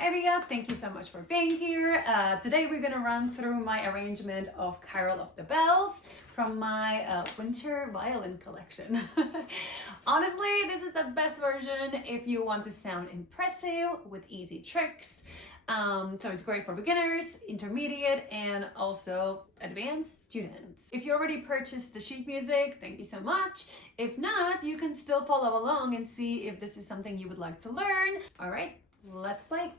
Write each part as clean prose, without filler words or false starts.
EVIA. Thank you so much for being here. Today we're going to run through my arrangement of Carol of the Bells from my Winter Violin Collection. Honestly, this is the best version if you want to sound impressive with easy tricks. So it's great for beginners, intermediate, and also advanced students. If you already purchased the sheet music, thank you so much. If not, you can still follow along and see if this is something you would like to learn. All right, let's play.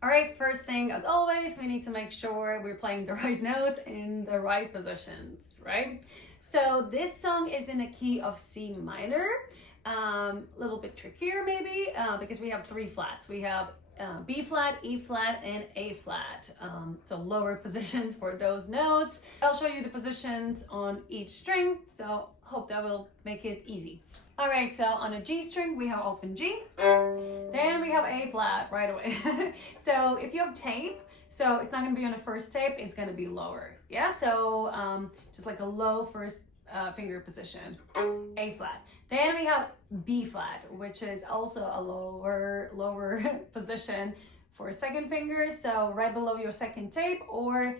All right, first thing, as always, we need to make sure we're playing the right notes in the right positions, right? So this song is in a key of C minor, little bit trickier maybe, because we have three flats. We have B flat, E flat, and A flat. So lower positions for those notes. I'll show you the positions on each string, so hope that will make it easy. All right, so on a G string, we have open G. Then we have A flat right away. So if you have tape, so it's not gonna be on the first tape, it's gonna be lower. Yeah, so just like a low first finger position, A flat. Then we have B flat, which is also a lower position for second finger. So right below your second tape, or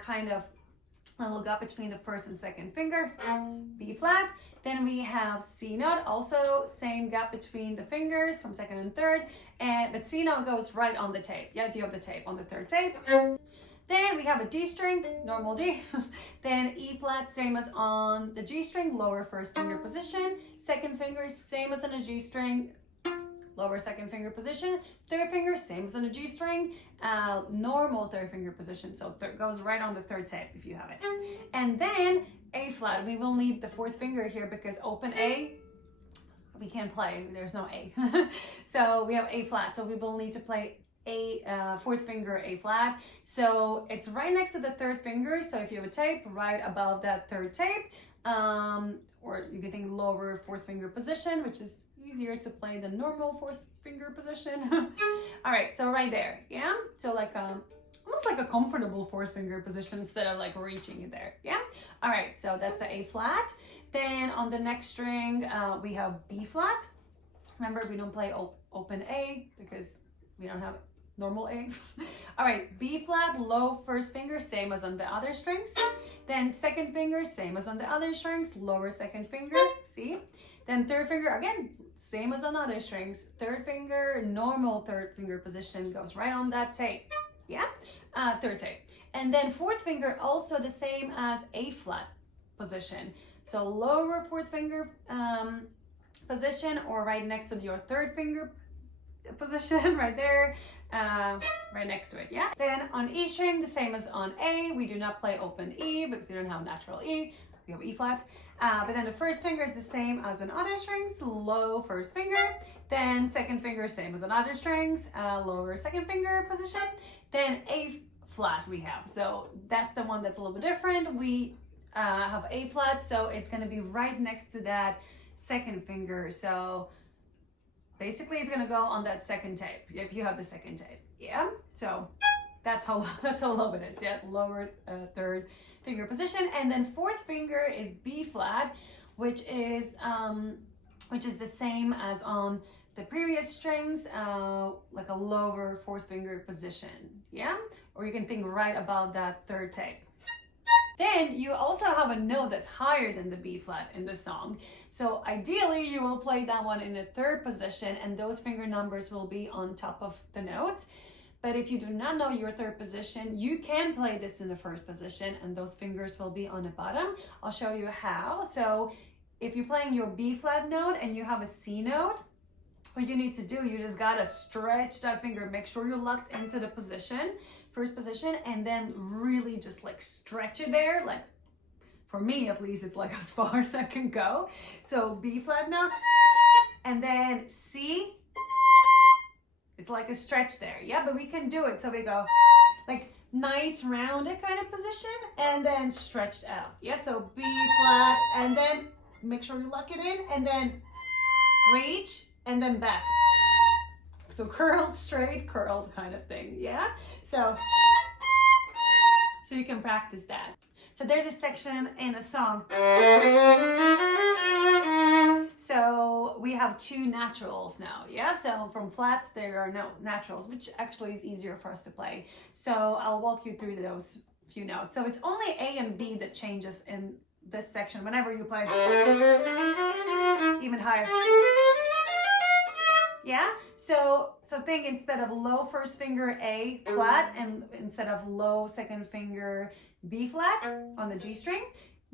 kind of a little gap between the first and second finger, B flat. Then we have C note, also same gap between the fingers from second and third, but C note goes right on the tape. Yeah, if you have the tape on the third tape. Then we have a D string, normal D. Then E flat, same as on the G string, lower first finger position. Second finger, same as on a G string, lower second finger position. Third finger, same as on a G string, normal third finger position. So it goes right on the third tape if you have it. And then A flat, we will need the fourth finger here because open A, we can't play, there's no A. So we have A flat, so we will need to play a fourth finger A flat. So it's right next to the third finger. So if you have a tape, right above that third tape, or you can think lower fourth finger position, which is easier to play than normal fourth finger position. All right, so right there, yeah? So like almost like a comfortable fourth finger position instead of like reaching it there, yeah? All right, so that's the A flat. Then on the next string, we have B flat. Remember, we don't play open A because we don't have normal A. All right, B flat, low first finger, same as on the other strings. Then second finger, same as on the other strings, lower second finger, see? Then third finger, again, same as on other strings. Third finger, normal third finger position goes right on that tape, yeah? Third tape. And then fourth finger, also the same as A flat position. So lower fourth finger position, or right next to your third finger position right there, right next to it, yeah? Then on E string, the same as on A, we do not play open E because we don't have natural E, we have E flat. But then the first finger is the same as on other strings, low first finger. Then second finger, same as on other strings, lower second finger position. Then A flat we have, so that's the one that's a little bit different. We have A flat, so it's gonna be right next to that second finger. So basically, it's gonna go on that second tape if you have the second tape. Yeah. So that's how low it is. Yeah, lower third finger position, and then fourth finger is B flat, which is the same as on the previous strings, like a lower fourth finger position. Yeah, or you can think right about that third tape. Then you also have a note that's higher than the B flat in the song. So ideally you will play that one in the third position and those finger numbers will be on top of the note. But if you do not know your third position, you can play this in the first position and those fingers will be on the bottom. I'll show you how. So if you're playing your B flat note and you have a C note, what you need to do, you just gotta stretch that finger, make sure you're locked into the position, first position, and then really just like stretch it there. Like for me at least, it's like as far as I can go. So B flat now, and then C, it's like a stretch there. Yeah, but we can do it. So we go like nice rounded kind of position and then stretched out. Yeah, so B flat, and then make sure you lock it in, and then reach, and then back. So curled, straight, curled kind of thing, yeah? So you can practice that. So there's a section in a song. So we have two naturals now, yeah? So from flats, there are no naturals, which actually is easier for us to play. So I'll walk you through those few notes. So it's only A and B that changes in this section whenever you play even higher. Yeah? So think instead of low first finger A flat and instead of low second finger B flat on the G string,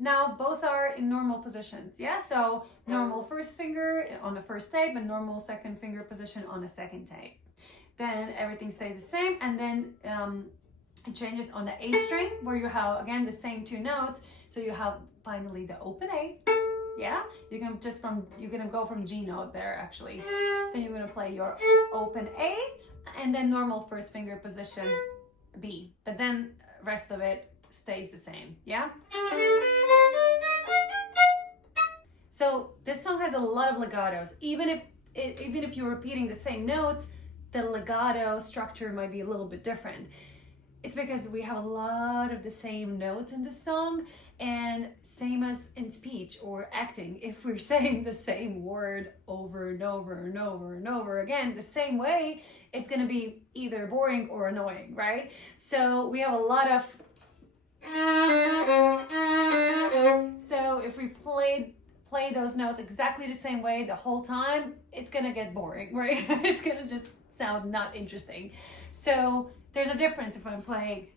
now both are in normal positions, yeah? So normal first finger on the first tape and normal second finger position on the second tape. Then everything stays the same, and then it changes on the A string where you have, again, the same two notes. So you have finally the open A, yeah? You're gonna go from G note there actually. Then you're gonna play your open A and then normal first finger position B. But then rest of it stays the same, yeah? So this song has a lot of legatos. Even if you're repeating the same notes, the legato structure might be a little bit different. It's because we have a lot of the same notes in the song, and same as in speech or acting, if we're saying the same word over and over and over and over again the same way, it's gonna be either boring or annoying, right? So we have a lot of, so if we play those notes exactly the same way the whole time, it's gonna get boring, right? It's gonna just sound not interesting. So there's a difference if I'm playing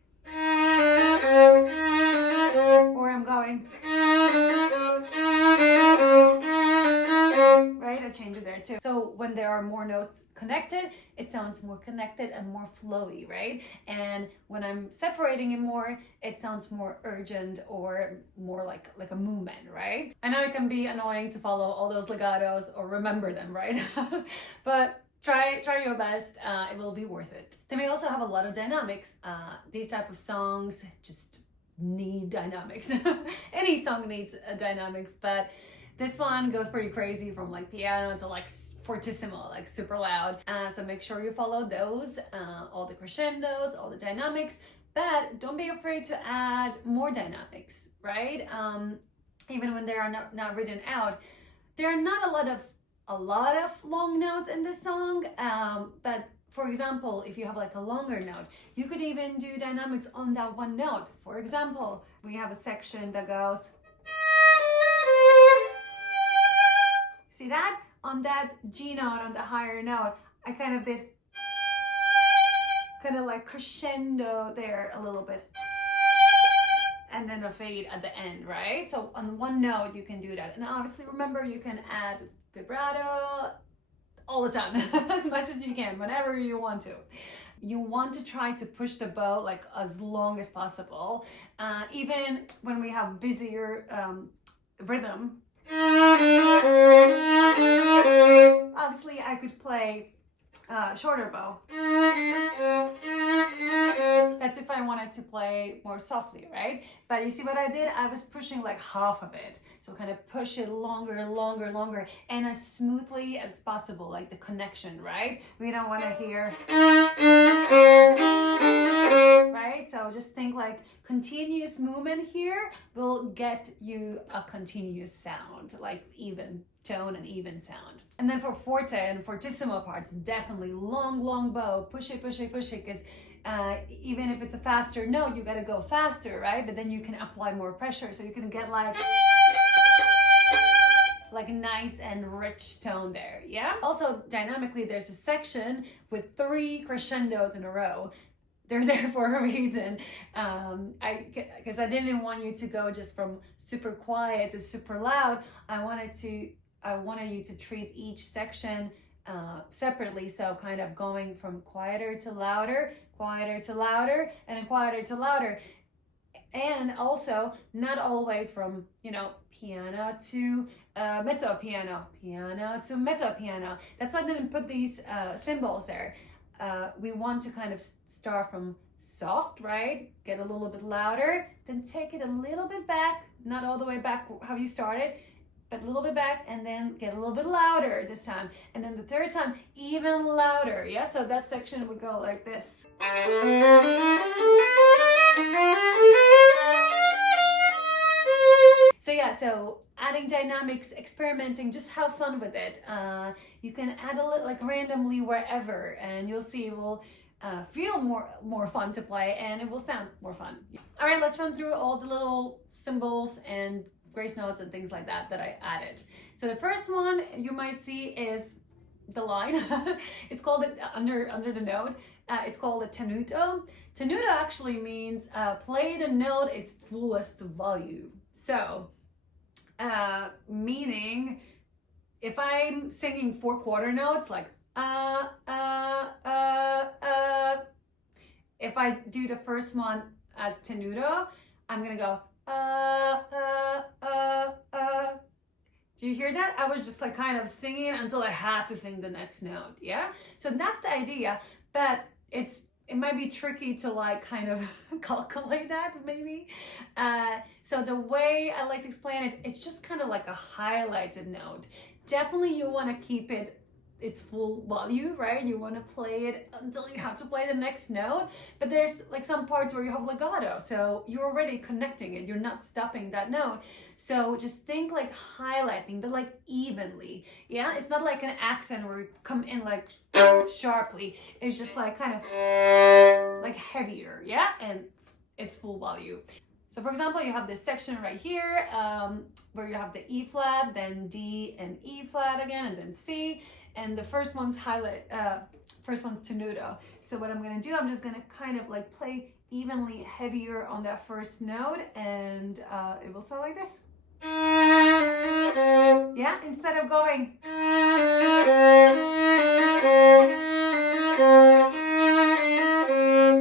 or I'm going, right? I change it there too. So when there are more notes connected, it sounds more connected and more flowy, right? And when I'm separating it more, it sounds more urgent or more like a movement, right? I know it can be annoying to follow all those legatos or remember them, right? But try your best, it will be worth it. Then we also have a lot of dynamics. These type of songs just need dynamics. Any song needs dynamics, but this one goes pretty crazy from like piano to like fortissimo, like super loud. So make sure you follow those, all the crescendos, all the dynamics, but don't be afraid to add more dynamics, right? Even when they are not written out. There are not a lot of long notes in this song, but for example, if you have like a longer note, you could even do dynamics on that one note. For example, we have a section that goes, see that? On that G note, on the higher note, I kind of did kind of like crescendo there a little bit. And then a fade at the end, right? So on one note, you can do that. And obviously remember, you can add vibrato all the time, as much as you can, whenever you want to. You want to try to push the bow like as long as possible, even when we have busier rhythm. Obviously, I could play shorter bow. That's if I wanted to play more softly, right? But you see what I did? I was pushing like half of it. So kind of push it longer, and as smoothly as possible, like the connection, right? We don't want to hear, right? So just think like continuous movement here will get you a continuous sound, like even tone and even sound. And then for forte and fortissimo parts, definitely long bow, push it, because even if it's a faster note, you gotta go faster, right? But then you can apply more pressure, so you can get like nice and rich tone there, yeah? Also, dynamically, there's a section with 3 crescendos in a row. They're there for a reason, because I didn't want you to go just from super quiet to super loud. I wanted you to treat each section separately, so kind of going from quieter to louder, and then quieter to louder. And also not always from, piano to mezzo piano to mezzo piano. That's why I didn't put these symbols there. We want to kind of start from soft, right? Get a little bit louder, then take it a little bit back, not all the way back how you started, but a little bit back, and then get a little bit louder this time. And then the third time, even louder, yeah? So that section would go like this. So yeah, so adding dynamics, experimenting, just have fun with it. You can add a little like randomly wherever, and you'll see it will feel more fun to play, and it will sound more fun. All right, let's run through all the little symbols and grace notes and things like that I added. So the first one you might see is the line. It's called it under the note. It's called a tenuto. Tenuto actually means play the note its fullest value. So, meaning if I'm singing 4 quarter notes like if I do the first one as tenuto, I'm gonna go Do you hear that? I was just like kind of singing until I had to sing the next note. Yeah, so that's the idea, but it might be tricky to like kind of calculate that maybe. So the way I like to explain it, it's just kind of like a highlighted note. Definitely you want to keep it its full value, right? You want to play it until you have to play the next note, but there's like some parts where you have legato, so you're already connecting it, you're not stopping that note. So just think like highlighting, but like evenly. Yeah, it's not like an accent where you come in like sharply. It's just like kind of like heavier, yeah, and it's full value. So for example, you have this section right here where you have the E flat, then D and E flat again, and then C. And the first one's first one's tenuto. So what I'm gonna do, I'm just gonna kind of like play evenly heavier on that first note, and it will sound like this. Yeah, instead of going.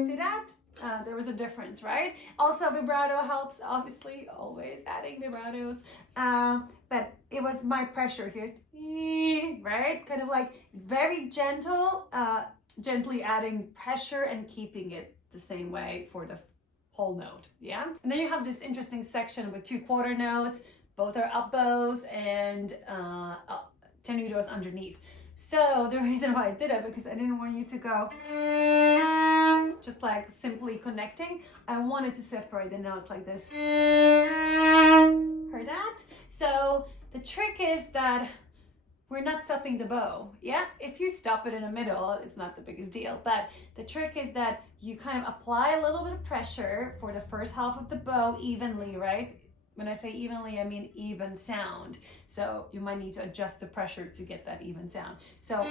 See that? There was a difference, right? Also vibrato helps, obviously, always adding vibratos. But it was my pressure here, right? Kind of like very gentle, gently adding pressure and keeping it the same way for the whole note, yeah? And then you have this interesting section with 2 quarter notes, both are up bows and tenutos underneath. So the reason why I did it, because I didn't want you to go just like simply connecting. I wanted to separate the notes like this. Heard that? So the trick is that we're not stopping the bow, yeah? If you stop it in the middle, it's not the biggest deal, but the trick is that you kind of apply a little bit of pressure for the first half of the bow evenly, right? When I say evenly, I mean even sound. So you might need to adjust the pressure to get that even sound. So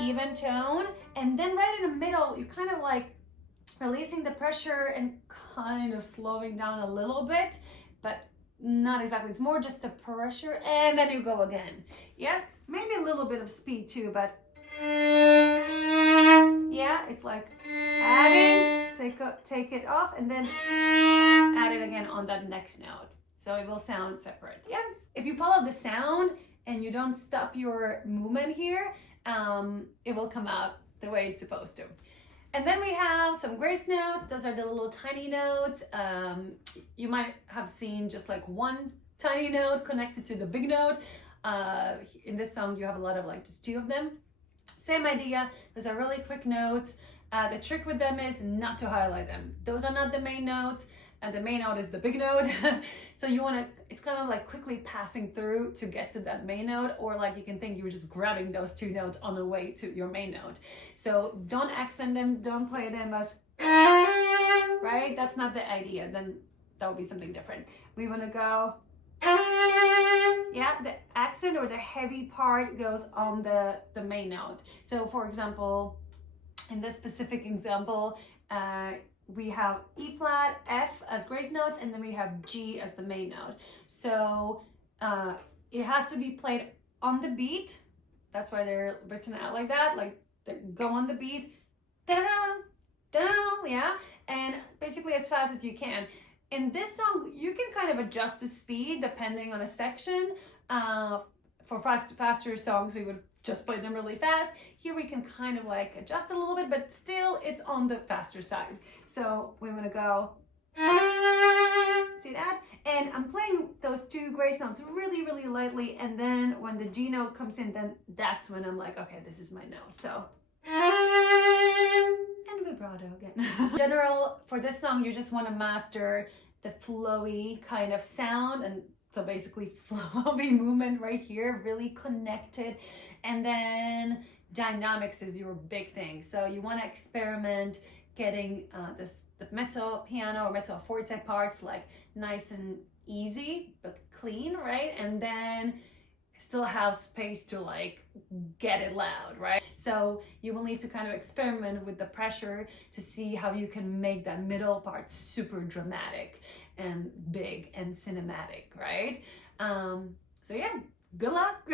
even tone, and then right in the middle, you kind of like releasing the pressure and kind of slowing down a little bit, but not exactly. It's more just the pressure, and then you go again. Yeah, maybe a little bit of speed too, but yeah, it's like adding, take it off, and then add it again on that next note. So it will sound separate. Yeah. If you follow the sound and you don't stop your movement here, it will come out the way it's supposed to. And then we have some grace notes. Those are the little tiny notes. You might have seen just like one tiny note connected to the big note. In this song, you have a lot of like just 2 of them. Same idea. Those are really quick notes. The trick with them is not to highlight them. Those are not the main notes. And the main note is the big note. So you want to, it's kind of like quickly passing through to get to that main note, or like you can think you were just grabbing those 2 notes on the way to your main note. So don't accent them, don't play them as, right? That's not the idea. Then that would be something different. We want to go, yeah, the accent or the heavy part goes on the main note. So for example, in this specific example, we have E flat, F as grace notes, and then we have G as the main note. So it has to be played on the beat. That's why they're written out like that, like they go on the beat, yeah, and basically as fast as you can. In this song, you can kind of adjust the speed depending on a section. For faster songs, we would just play them really fast. Here we can kind of like adjust a little bit, but still it's on the faster side. So we want to go, see that? And I'm playing those 2 grace notes really, really lightly. And then when the G note comes in, then that's when I'm like, okay, this is my note. So, and vibrato again. In general, for this song, you just want to master the flowy kind of sound, and so basically flowy movement right here, really connected. And then dynamics is your big thing. So you want to experiment getting the mezzo piano or mezzo forte parts like nice and easy but clean, right? And then still have space to like get it loud, right? So you will need to kind of experiment with the pressure to see how you can make that middle part super dramatic and big and cinematic, right? So yeah, good luck.